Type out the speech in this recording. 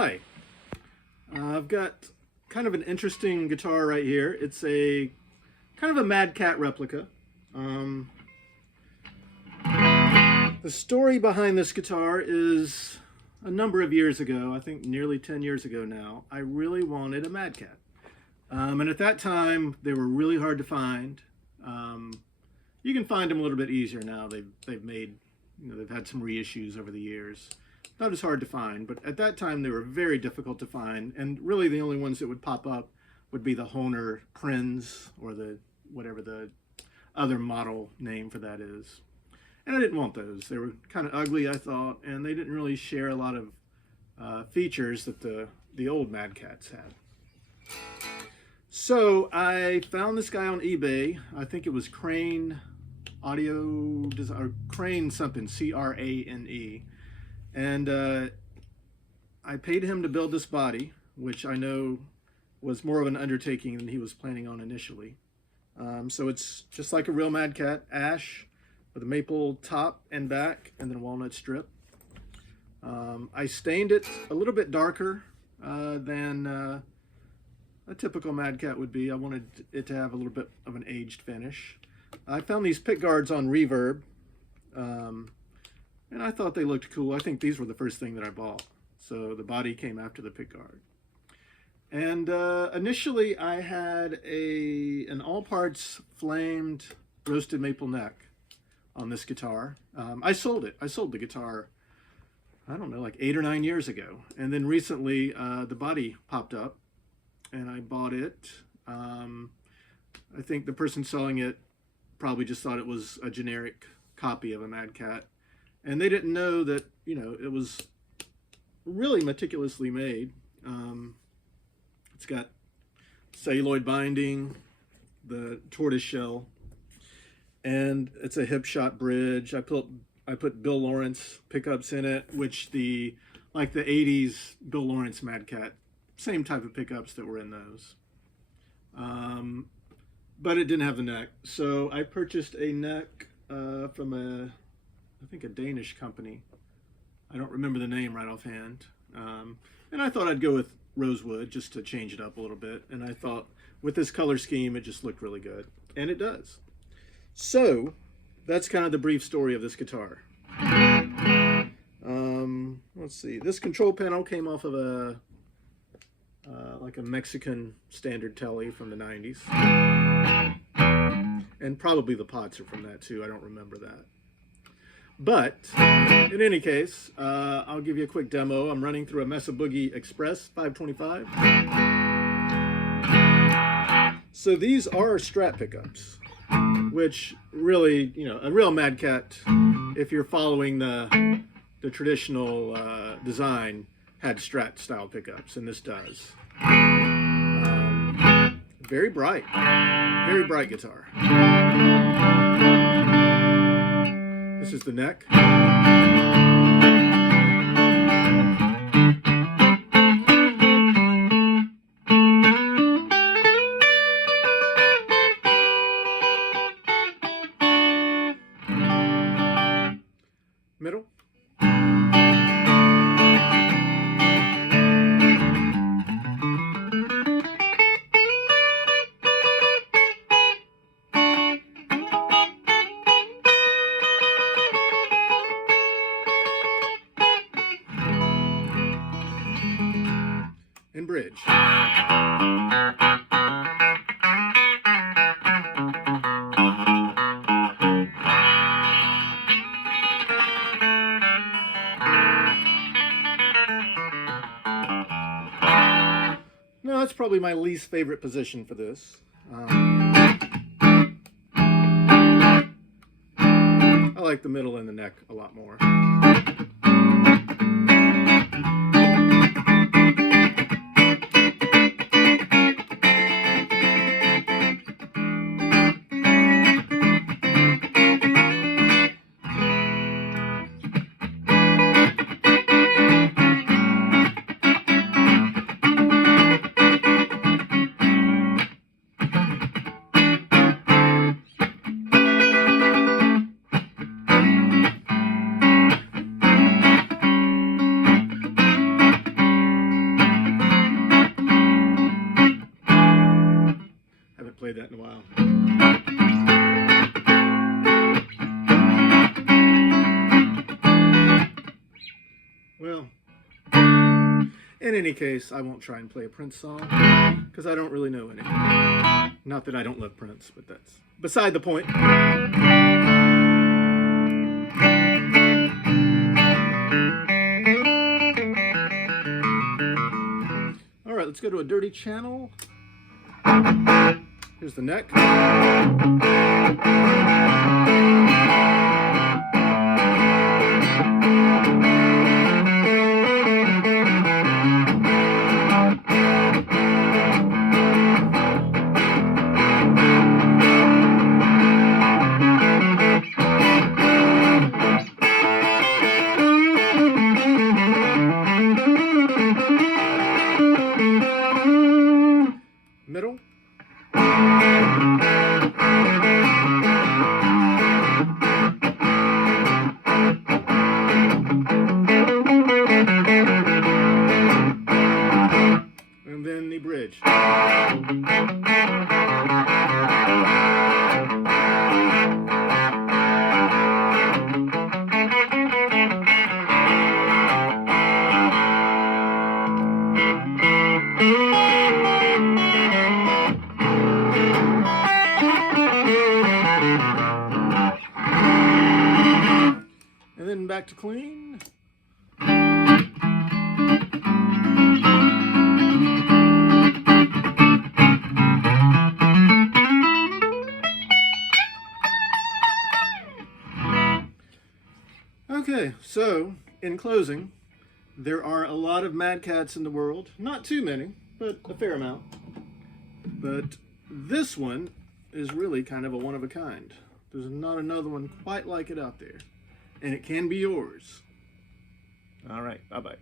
Hi, I've got kind of an interesting guitar right here. It's a kind of a Mad Cat replica. Um, the story behind this guitar is a number of years ago, I think nearly 10 years ago now, I really wanted a Mad Cat. And at that time, they were really hard to find. You can find them a little bit easier now. They've made, they've had some reissues over the years. Not as hard to find, but at that time they were very difficult to find, and really the only ones that would pop up would be the Hohner Prinz, or the whatever the other model name for that is. And I didn't want those. They were kind of ugly, I thought, and they didn't really share a lot of features that the old Mad Cats had. So I found this guy on eBay. I think it was Crane Audio Design, or Crane something, C-R-A-N-E. And I paid him to build this body, which I know was more of an undertaking than he was planning on initially. So it's just like a real Mad Cat, ash with a maple top and back, and then a walnut strip. I stained it a little bit darker than a typical Mad Cat would be. I wanted it to have a little bit of an aged finish. I found these pick guards on Reverb. And I thought they looked cool. I think these were the first thing that I bought. So the body came after the pickguard. And initially I had an all parts flamed roasted maple neck on this guitar. I sold it. I sold the guitar, I don't know, like 8 or 9 years ago. And then recently the body popped up and I bought it. I think the person selling it probably just thought it was a generic copy of a Mad Cat. And they didn't know that, it was really meticulously made. It's got celluloid binding, the tortoise shell, and it's a hip shot bridge. I put Bill Lawrence pickups in it, which like the 80s Bill Lawrence Mad Cat, same type of pickups that were in those. But it didn't have the neck. So I purchased a neck from I think a Danish company. I don't remember the name right offhand. And I thought I'd go with rosewood just to change it up a little bit. And I thought with this color scheme, it just looked really good. And it does. So that's kind of the brief story of this guitar. Let's see. This control panel came off of like a Mexican standard telly from the 90s. And probably the pots are from that too. I don't remember that. But in any case, I'll give you a quick demo. I'm running through a Mesa Boogie Express 525. So these are Strat pickups, which really, a real Mad Cat, if you're following the traditional design, had Strat style pickups, and this does. Very bright guitar. This is the neck. Middle. And bridge. No, that's probably my least favorite position for this. I like the middle and the neck a lot more. Well, in any case, I won't try and play a Prince song because I don't really know any. Not that I don't love Prince, but that's beside the point. All right, let's go to a dirty channel. Here's the neck. Middle. And then the bridge. And then back to clean. Okay, so in closing, there are a lot of Mad Cats in the world. Not too many, but a fair amount. But this one is really kind of a one of a kind. There's not another one quite like it out there. And it can be yours. All right, bye-bye.